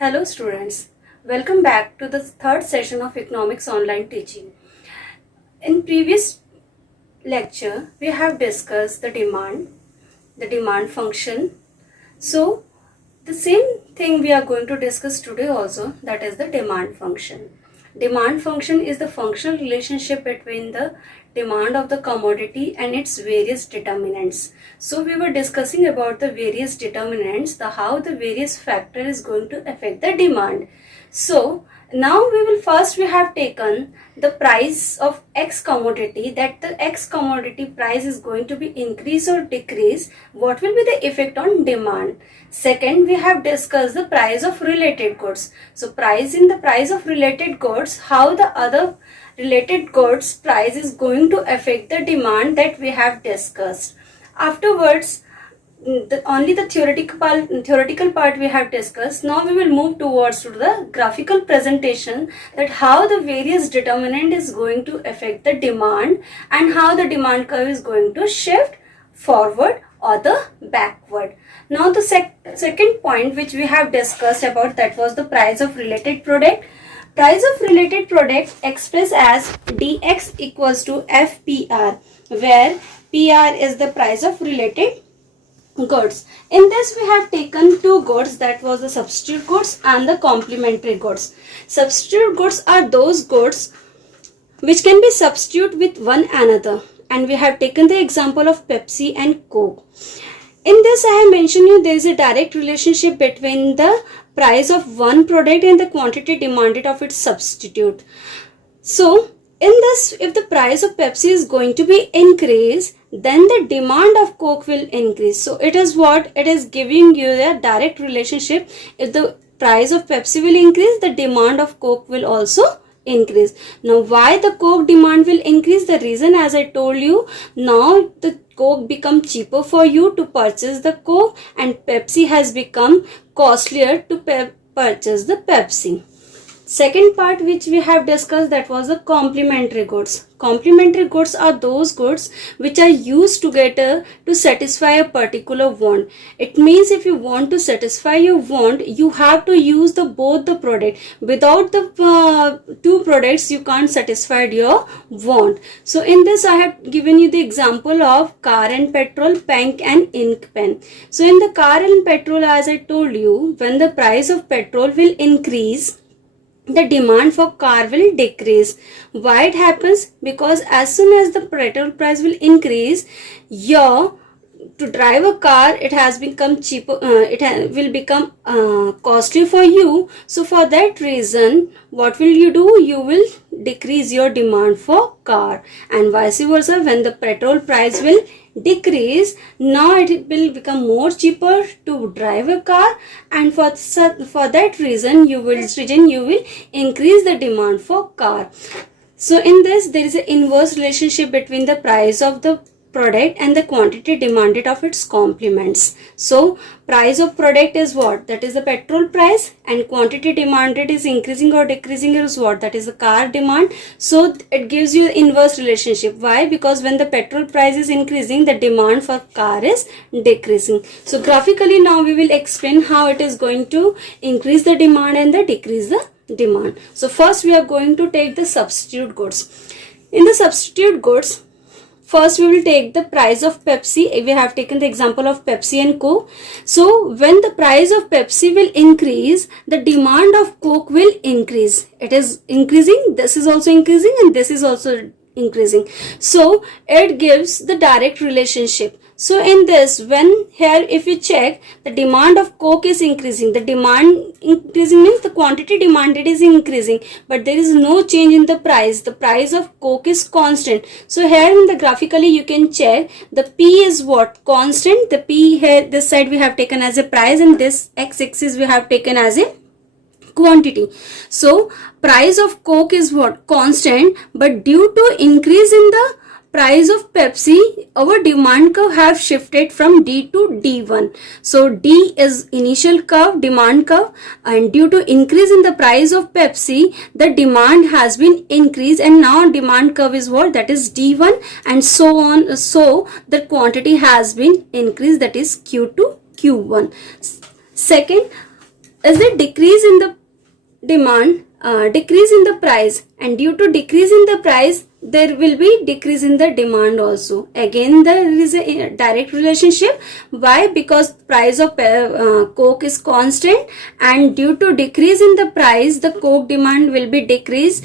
Hello students, welcome back to the third session of economics online teaching. In previous lecture, we have discussed the demand function. So the same thing we are going to discuss today also, that is the demand function. Demand function is the functional relationship between the demand of the commodity and its various determinants. So we were discussing about the various determinants, how the various factor is going to affect the demand. So now we have taken the price of X commodity, that the X commodity price is going to be increase or decrease. What will be the effect on demand? Second, we have discussed the price of related goods. So price in the price of related goods, how the other related goods price is going to affect the demand, that we have discussed. Afterwards, only the theoretical part we have discussed. Now we will move towards to the graphical presentation, that how the various determinant is going to affect the demand and how the demand curve is going to shift forward or the backward. Now the second point which we have discussed about, that was the price of related product. Price of related product expressed as dx equals to FPR, where PR is the price of related goods. In this we have taken two goods, that was the substitute goods and the complementary goods. Substitute goods are those goods which can be substituted with one another, and we have taken the example of Pepsi and Coke. In this I have mentioned you there is a direct relationship between the price of one product and the quantity demanded of its substitute. So in this, if the price of Pepsi is going to be increased, then the demand of Coke will increase. So it is what it is giving you a direct relationship. If the price of Pepsi will increase, the demand of Coke will also increase. Now why the Coke demand will increase? The reason, as I told you, now the Coke become cheaper for you to purchase the Coke, and Pepsi has become costlier to purchase the Pepsi. Second part which we have discussed, that was the complementary goods. Complementary goods are those goods which are used together to satisfy a particular want. It means if you want to satisfy your want, you have to use both the product. Without the two products, you can't satisfy your want. So in this I have given you the example of car and petrol, pen and ink pen. So in the car and petrol, as I told you, when the price of petrol will increase, the demand for car will decrease. Why it happens? Because as soon as the petrol price will increase, to drive a car, it has become cheaper, will become costly for you. So for that reason, what will you do? You will decrease your demand for car, and vice versa. When the petrol price will decrease, now it will become more cheaper to drive a car, and for that reason you will increase the demand for car. So in this, there is an inverse relationship between the price of the product and the quantity demanded of its complements. So price of product is what? That is the petrol price, and quantity demanded is increasing or decreasing is what? That is the car demand. So it gives you inverse relationship. Why? Because when the petrol price is increasing, the demand for car is decreasing. So graphically now we will explain how it is going to increase the demand and decrease the demand. So first we are going to take the substitute goods. In the substitute goods, first we will take the price of Pepsi. We have taken the example of Pepsi and Coke. So when the price of Pepsi will increase, the demand of Coke will increase. It is increasing, this is also increasing, and this is also increasing. So it gives the direct relationship. So in this, when here if you check, the demand of Coke is increasing. The demand increasing means the quantity demanded is increasing, but there is no change in the price. The price of Coke is constant. So here in the graphically you can check, the P is what? Constant. The P here, this side we have taken as a price, and this x-axis we have taken as a quantity. So price of Coke is what? Constant, but due to increase in the price of Pepsi, our demand curve have shifted from D to D1. So D is initial curve, demand curve, and due to increase in the price of Pepsi, the demand has been increased, and now demand curve is what? That is D1, and so on. So the quantity has been increased, that is Q to Q1. Second, is the decrease in the demand, decrease in the price, and due to decrease in the price there will be decrease in the demand also. Again there is a direct relationship. Why? Because price of coke is constant, and due to decrease in the price the coke demand will be decreased.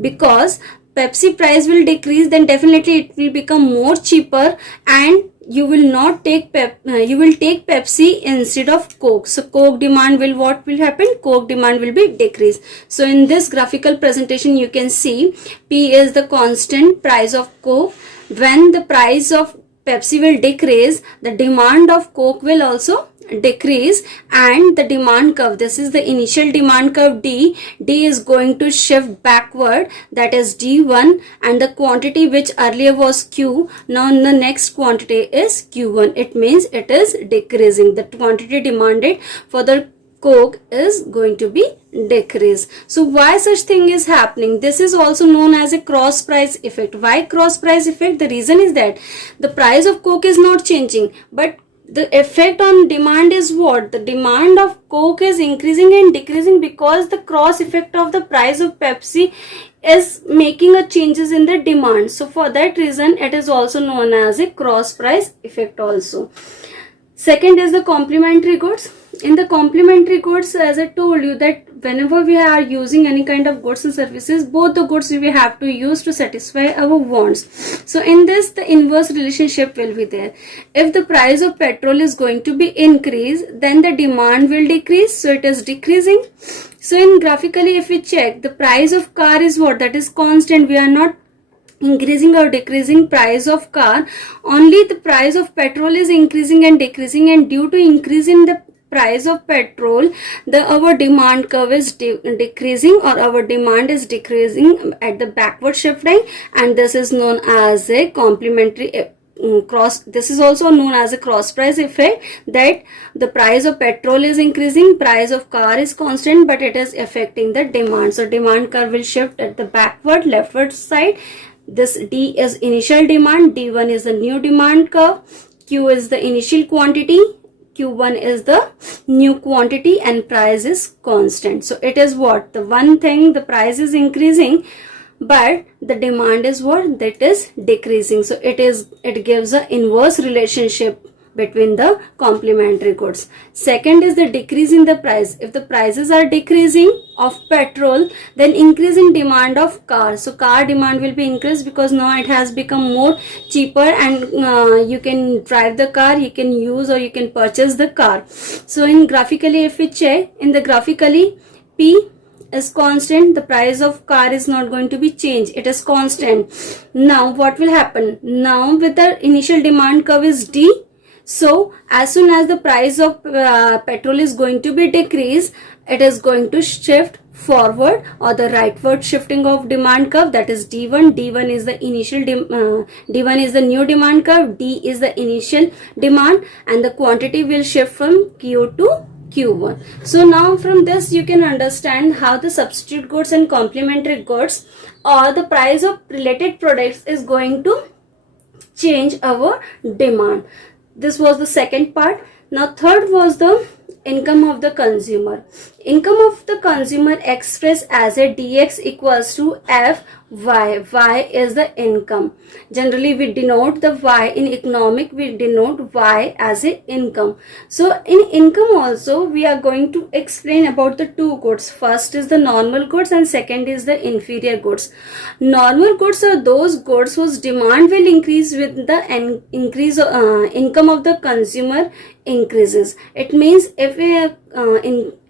Because Pepsi price will decrease, then definitely it will become more cheaper, and you will not take you will take Pepsi instead of Coke. So Coke demand will, what will happen? Coke demand will be decreased. So in this graphical presentation you can see P is the constant price of Coke. When the price of Pepsi will decrease, the demand of Coke will also decrease, and the demand curve, this is the initial demand curve D is going to shift backward, that is D1, and the quantity which earlier was Q, now the next quantity is Q1. It means it is decreasing. The quantity demanded for the Coke is going to be decreased. So why such thing is happening? This is also known as a cross price effect. Why cross price effect? The reason is that the price of Coke is not changing, but the effect on demand is what? The demand of Coke is increasing and decreasing because the cross effect of the price of Pepsi is making a changes in the demand. So for that reason it is also known as a cross price effect also. Second is the complementary goods. In the complementary goods, as I told you, that whenever we are using any kind of goods and services, both the goods we have to use to satisfy our wants. So in this, the inverse relationship will be there. If the price of petrol is going to be increased, then the demand will decrease, so it is decreasing. So in graphically, if we check, the price of car is what? That is constant. We are not increasing or decreasing price of car. Only the price of petrol is increasing and decreasing, and due to increase in the price of petrol, our demand curve is decreasing, or our demand is decreasing at the backward shifting, and this is known as a complementary cross. This is also known as a cross price effect, that the price of petrol is increasing, price of car is constant, but it is affecting the demand. So demand curve will shift at the backward leftward side. This D is initial demand, D1 is the new demand curve, Q is the initial quantity, Q1 is the new quantity, and price is constant. So it is what? The one thing, the price is increasing, but the demand is what? That is decreasing. So it gives an inverse relationship between the complementary goods. Second is the decrease in the price. If the prices are decreasing of petrol, then increase in demand of car. So car demand will be increased because now it has become more cheaper, and you can drive the car, you can use or you can purchase the car. So in graphically, if we check, in the graphically, P is constant, the price of car is not going to be changed, it is constant. Now what will happen? Now with the initial demand curve is D, so as soon as the price of petrol is going to be decreased, it is going to shift forward, or the rightward shifting of demand curve, that is D1. D1 is the initial D1 is the new demand curve, D is the initial demand, and the quantity will shift from Q to Q1. So now from this you can understand how the substitute goods and complementary goods, or the price of related products, is going to change our demand. This was the second part. Now third was the income of the consumer. Income of the consumer expressed as a dx equals to f y. Y is the income. Generally we denote the y in economic, we denote y as a income. So in income also we are going to explain about the two goods. First is the normal goods and second is the inferior goods. Normal goods are those goods whose demand will increase with the increase income of the consumer increases. It means if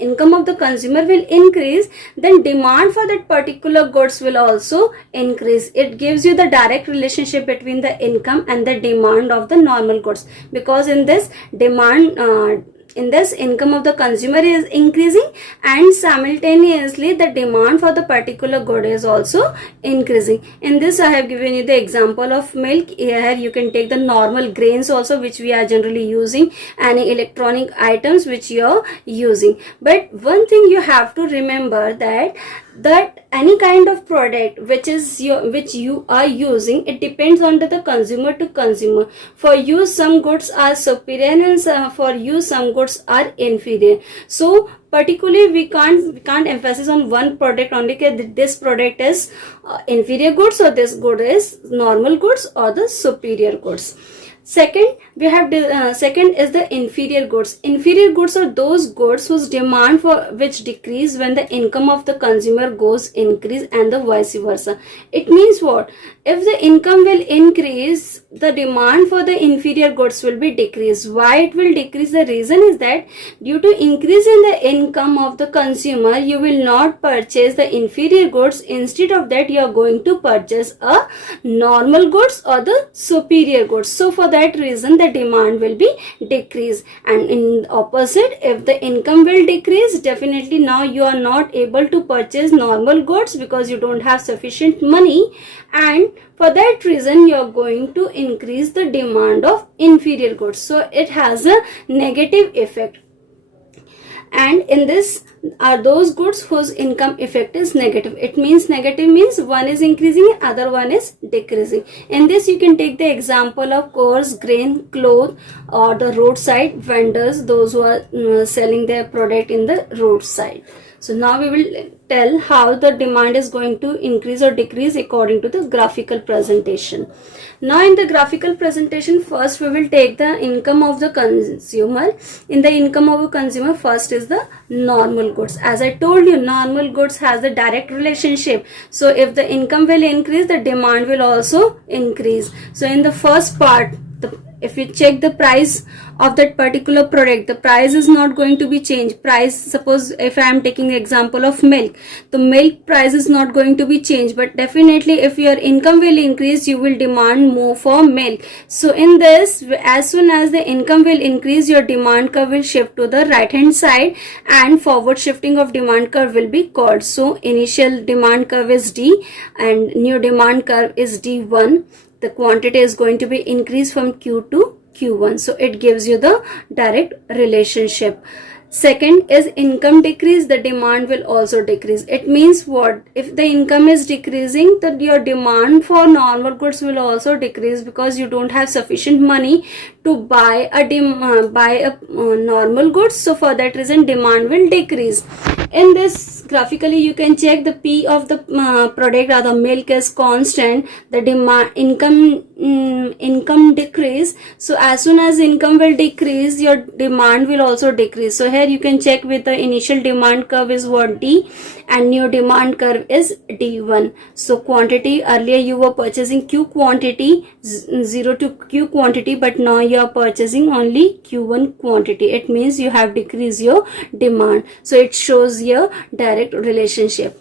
income of the consumer will increase, then demand for that particular goods will also increase. It gives you the direct relationship between the income and the demand of the normal goods, because in this demand in this income of the consumer is increasing, and simultaneously the demand for the particular good is also increasing. In this I have given you the example of milk. Here you can take the normal grains also, which we are generally using, any electronic items which you are using. But one thing you have to remember, that that any kind of product which you are using, it depends on the consumer to consumer. For you some goods are superior and for you some goods are inferior. So particularly we can't emphasize on one product only, that this product is inferior goods or this good is normal goods or the superior goods. Second, we have second is the inferior goods. Inferior goods are those goods whose demand for which decrease when the income of the consumer goes increase, and the vice versa. It means what? If the income will increase, the demand for the inferior goods will be decreased. Why it will decrease? The reason is that due to increase in the income of the consumer, you will not purchase the inferior goods. Instead of that, you are going to purchase a normal goods or the superior goods. So for that reason, the demand will be decreased. And in opposite, if the income will decrease, definitely now you are not able to purchase normal goods because you don't have sufficient money, and for that reason you are going to increase the demand of inferior goods. So it has a negative effect. And in this are those goods whose income effect is negative. It means negative means one is increasing, other one is decreasing. In this you can take the example of coarse grain, cloth, or the roadside vendors, those who are selling their product in the roadside. So now we will tell how the demand is going to increase or decrease according to the graphical presentation. Now in the graphical presentation, first we will take the income of the consumer. In the income of a consumer, first is the normal goods. As I told you, normal goods has a direct relationship. So if the income will increase, the demand will also increase. So in the first part, if you check the price of that particular product, the price is not going to be changed. Price, suppose if I am taking the example of milk, the milk price is not going to be changed, but definitely if your income will increase, you will demand more for milk. So in this, as soon as the income will increase, your demand curve will shift to the right hand side, and forward shifting of demand curve will be called. So initial demand curve is D and new demand curve is D1. The quantity is going to be increased from Q to Q1. So it gives you the direct relationship. Second is income decrease, the demand will also decrease. It means what? If the income is decreasing, then your demand for normal goods will also decrease because you don't have sufficient money to buy a normal goods. So for that reason, demand will decrease. In this graphically, you can check the P of the product or the milk is constant. The demand income decrease. So as soon as income will decrease, your demand will also decrease. So here you can check with the initial demand curve is what? D, and new demand curve is D1. So quantity, earlier you were purchasing Q quantity 0 to Q quantity, but now you are purchasing only Q1 quantity. It means you have decreased your demand. So it shows your direct relationship.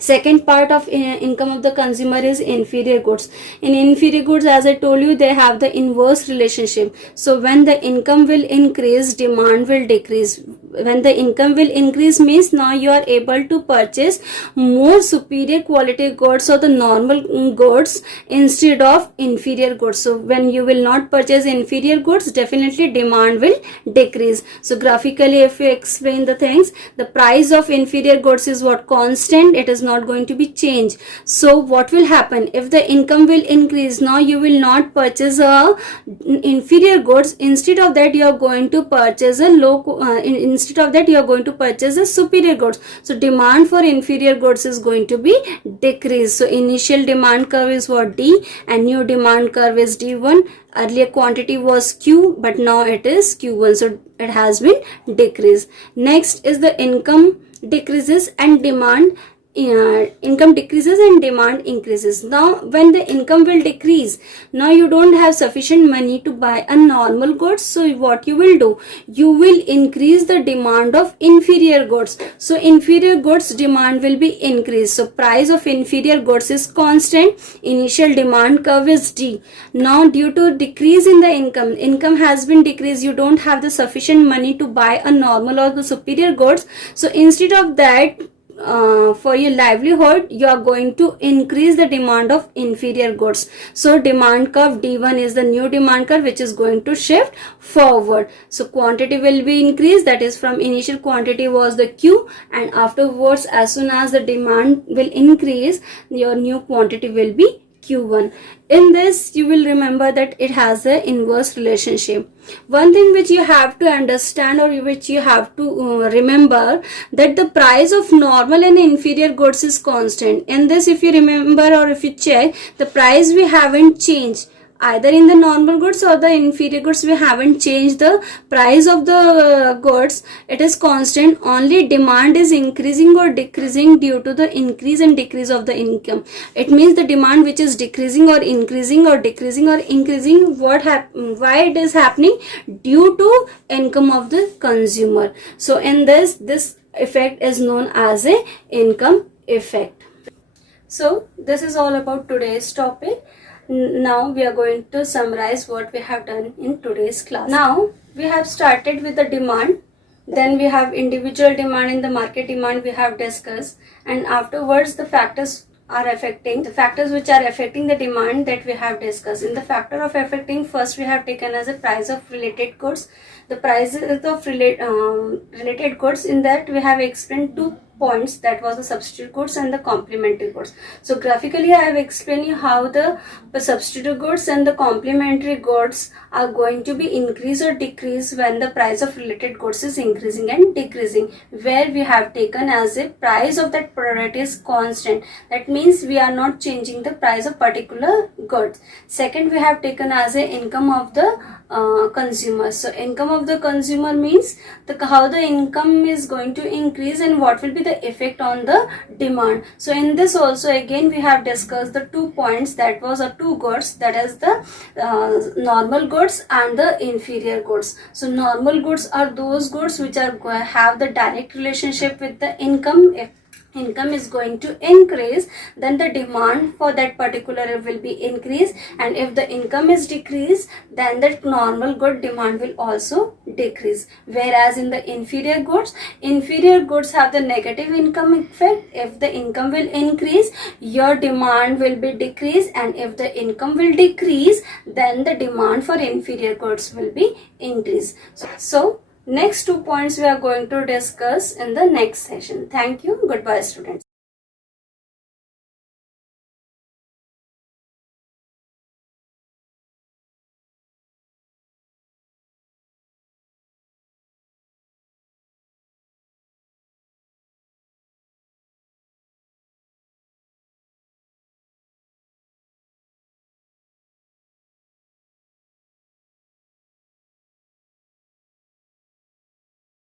Second part of income of the consumer is inferior goods. In inferior goods, as I told you, they have the inverse relationship. So when the income will increase, demand will decrease. When the income will increase means now you are able to purchase more superior quality goods or the normal goods instead of inferior goods. So when you will not purchase inferior goods, definitely demand will decrease. So graphically, if we explain the things, the price of inferior goods is what? Constant. It is not going to be changed. So what will happen? If the income will increase, now you will not purchase inferior goods. Instead of that, you are going to purchase instead of that, you are going to purchase a superior goods. So demand for inferior goods is going to be decreased. So initial demand curve is what? D, and new demand curve is D1. Earlier quantity was Q, but now it is Q1. So it has been decreased. Next is the income decreases and demand income decreases and demand increases. Now when the income will decrease, now you don't have sufficient money to buy a normal goods. So what you will do? You will increase the demand of inferior goods. So inferior goods demand will be increased. So price of inferior goods is constant. Initial demand curve is D. Now due to decrease in the income has been decreased, you don't have the sufficient money to buy a normal or the superior goods. So instead of that, for your livelihood, you are going to increase the demand of inferior goods. So demand curve D1 is the new demand curve which is going to shift forward. So quantity will be increased, that is from initial quantity was the Q, and afterwards as soon as the demand will increase, your new quantity will be Q1. In this you will remember that it has an inverse relationship. One thing which you have to understand or which you have to remember, that the price of normal and inferior goods is constant. In this, if you remember or if you check, the price we haven't changed. Either in the normal goods or the inferior goods, we haven't changed the price of the goods. It is constant. Only demand is increasing or decreasing due to the increase and decrease of the income. It means the demand which is decreasing or increasing or decreasing or increasing, why it is happening? Due to income of the consumer. So in this effect is known as a income effect. So this is all about today's topic. Now we are going to summarize what we have done in today's class. Now we have started with the demand, then we have individual demand and the market demand we have discussed, and afterwards the factors which are affecting the demand that we have discussed. In the factor of affecting, first we have taken as a price of related goods. The prices of related goods, in that we have explained 2 points, that was the substitute goods and the complementary goods. So graphically I have explained you how the substitute goods and the complementary goods are going to be increase or decrease when the price of related goods is increasing and decreasing, where we have taken as a price of that product is constant. That means we are not changing the price of particular goods. Second, we have taken as a income of the consumer. So income of the consumer means how the income is going to increase and what will be the effect on the demand. So in this also again we have discussed the 2 points, that was 2 goods, that is the normal goods and the inferior goods. So normal goods are those goods which are have the direct relationship with the income. If income is going to increase, then the demand for that particular will be increased, and if the income is decreased, then the normal good demand will also decrease. Whereas in the inferior goods have the negative income effect. If the income will increase, your demand will be decreased, and if the income will decrease, then the demand for inferior goods will be increased. So next 2 points we are going to discuss in the next session. Thank you. Goodbye, students.